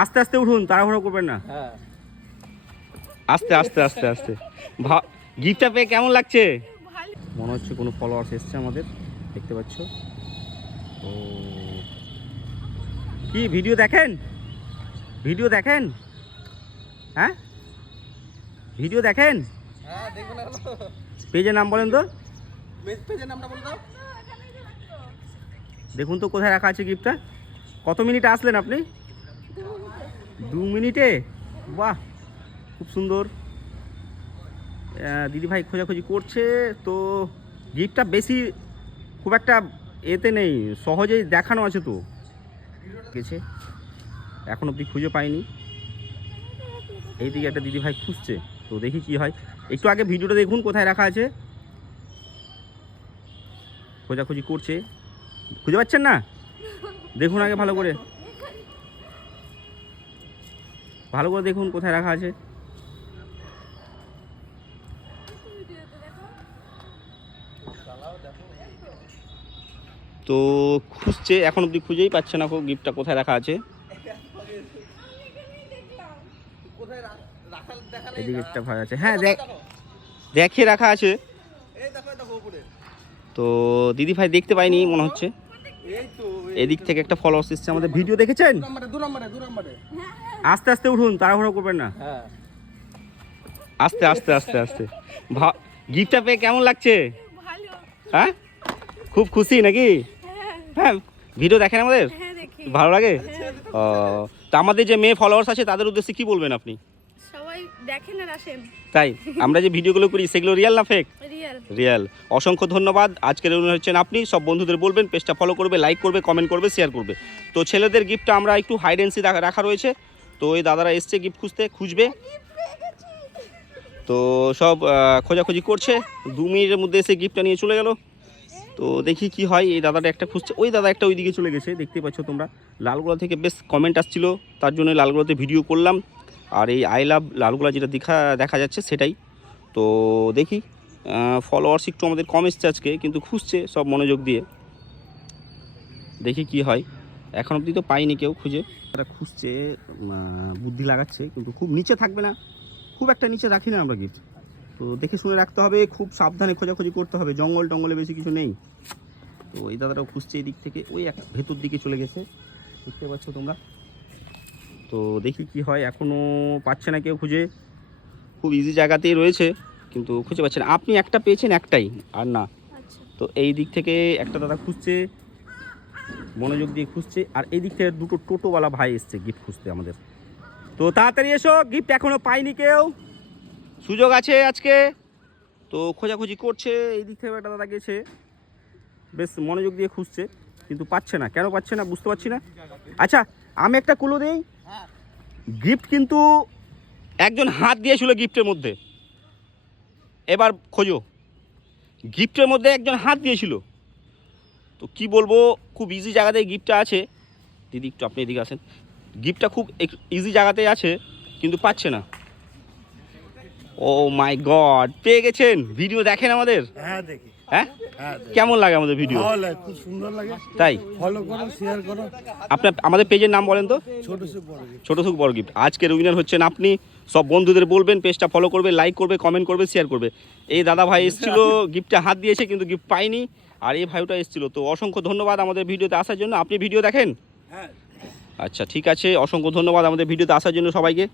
আস্তে আস্তে উঠুন, তাড়াহুড়ো করবেন না। হ্যাঁ, আস্তে আস্তে আস্তে আস্তে। গিফটটা পেয়ে কেমন লাগছে? মনে হচ্ছে কোনো ফলোয়ার্স এসছে আমাদের, দেখতে পাচ্ছ। ও কি ভিডিও দেখেন? ভিডিও দেখেন? হ্যাঁ ভিডিও দেখেন? হ্যাঁ দেখুন না। পেজের নাম বলেন তো। পেজের নামটা বলে দাও। দেখুন তো কোথায় রাখা আছে গিফটটা। কত মিনিটে আসলেন আপনি? 2 মিনিটে? বাহ, খুব সুন্দর। দিদি ভাই খোঁজাখুঁজি করছে। তো গিফটটা বেশি খুব একটা এতে নেই, সহজেই দেখানো আছে তো গেছে, এখন অবধি খুঁজে পাইনি। এইদিকে একটা দিদি ভাই খুঁজছে, তো দেখি কি হয়। একটু আগে ভিডিওটা দেখুন কোথায় রাখা আছে। খোঁজাখুঁজি করছে, খুঁজে পাচ্ছেন না? দেখুন আগে ভালো করে, ভালো করে দেখুন কোথায় রাখা আছে। তো খুঁজছে, এখন অবধি খুঁজেই পাচ্ছে না গিফটটা কোথায় রাখা আছে। এদিকে একটা ভাই আছে, হ্যাঁ দেখে রাখা আছে। তো দিদি ভাই দেখতে পাইনি মনে হচ্ছে। এদিক থেকে একটা ফলোয়ার্স এসছে আমাদের, ভিডিও দেখেছেন? আস্তে আস্তে উঠুন, তাড়াহুড়ো করবেন না। আস্তে আস্তে আস্তে আস্তে। গিফটটা পেয়ে কেমন লাগছে? হ্যাঁ, খুব খুশি নাকি? হ্যাঁ, ভিডিও দেখেন আমাদের, ভালো লাগে। ও, তা আমাদের যে মেয়ে ফলোয়ার্স আছে তাদের উদ্দেশ্যে কি বলবেন আপনি? সবাই দেখেন আর আসেন। তাই আমরা যে ভিডিওগুলো করি সেগুলো রিয়েল না ফেক? রিয়েল। রিয়েল। অসংখ্য ধন্যবাদ। আজকের উনি হচ্ছেন আপনি। সব বন্ধুদের বলবেন পেজটা ফলো করবে, লাইক করবে, কমেন্ট করবে, শেয়ার করবে। তো ছেলেদের গিফটটা আমরা একটু হাইড অ্যান্ড সিক রাখা রয়েছে। তো এই দাদারা এসছে গিফট খুঁজবে। তো সব খোঁজাখুঁজি করছে, 2 মিনিটের মধ্যে এসে গিফটটা নিয়ে চলে গেল। তো দেখি কি হয়। এই দাদাটা একটা খুঁজছে, ওই দাদা একটা ওইদিকে চলে গেছে, দেখতে পাচ্ছ তোমরা। লালগোলা থেকে বেশ কমেন্ট আসছিল, তার জন্য লালগোলাতে ভিডিও করলাম। আর এই আই লাভ লালগোলা যেটা দেখা যাচ্ছে সেটাই। তো দেখি, ফলোয়ার্স একটু আমাদের কম এসছে আজকে, কিন্তু খুঁজছে সব মনোযোগ দিয়ে, দেখি কি হয়। এখন অবধি তো পাইনি কেউ খুঁজে। তারা খুঁজছে, বুদ্ধি লাগাচ্ছে, কিন্তু খুব নিচে থাকবে না, খুব একটা নিচে রাখি না আমরা গিফট। তো দেখে শুনে রাখতে হবে, খুব সাবধানে খোঁজাখুঁজি করতে হবে, জঙ্গল টঙ্গলে বেশি কিছু নেই। তো এই দাদাটাও খুঁজছে এই দিক থেকে, ওই এক ভেতর দিকে চলে গেছে, বুঝতে পারছো তোমরা। তো দেখি কি হয়, এখনও পাচ্ছে না কেউ খুঁজে। খুব ইজি জায়গাতেই রয়েছে, কিন্তু খুঁজে পাচ্ছে না। আপনি একটা পেয়েছেন, একটাই, আর না। তো এই দিক থেকে একটা দাদা খুঁজছে, মনোযোগ দিয়ে খুঁজছে। আর এই দিক থেকে 2টো টোটোওয়ালা ভাই এসছে গিফট খুঁজতে আমাদের। তো তাড়াতাড়ি এসো, গিফট এখনও পাইনি কেউ, সুযোগ আছে আজকে। তো খোঁজাখুঁজি করছে, এই দিক থেকে একটা দাদা গেছে, বেশ মনোযোগ দিয়ে খুঁজছে, কিন্তু পাচ্ছে না। কেন পাচ্ছে না বুঝতে পারছি না। আচ্ছা, আমি একটা ক্লু দিই। গিফট কিন্তু একজন হাত দিয়েছিল গিফটের মধ্যে, এবার খোঁজো। গিফটের মধ্যে একজন হাত দিয়েছিল। তো কি বলবো, খুব ইজি জায়গাতে গিফটটা আছে। দিদি একটু আপনি এদিকে আসেন। গিফটটা খুব ইজি জায়গাতেই আছে, কিন্তু পাচ্ছে না। ও মাই গড, পেয়ে গেছেন। ভিডিও দেখেন আমাদের? হ্যাঁ দেখি। হ্যাঁ, কেমন লাগে আমাদের ভিডিও? ভালো লাগে, খুব সুন্দর লাগে। তাই ফলো করো, শেয়ার করো। আপনার আমাদের পেজের নাম বলেন তো। ছোট সুখ বড় গিফট। আজকের উইনার হচ্ছেন আপনি। সব বন্ধুদের বলবেন পেজটা ফলো করবে, লাইক করবে, কমেন্ট করবে, শেয়ার করবে। এই দাদা ভাই এসেছিল, গিফটে হাত দিয়েছে কিন্তু গিফট পাইনি। আর এই ভাইটা এসেছিল। তো অসংখ্য ধন্যবাদ আমাদের ভিডিওতে আসার জন্য। আপনি ভিডিও দেখেন? হ্যাঁ। আচ্ছা ঠিক আছে, অসংখ্য ধন্যবাদ আমাদের ভিডিওতে আসার জন্য সবাইকে।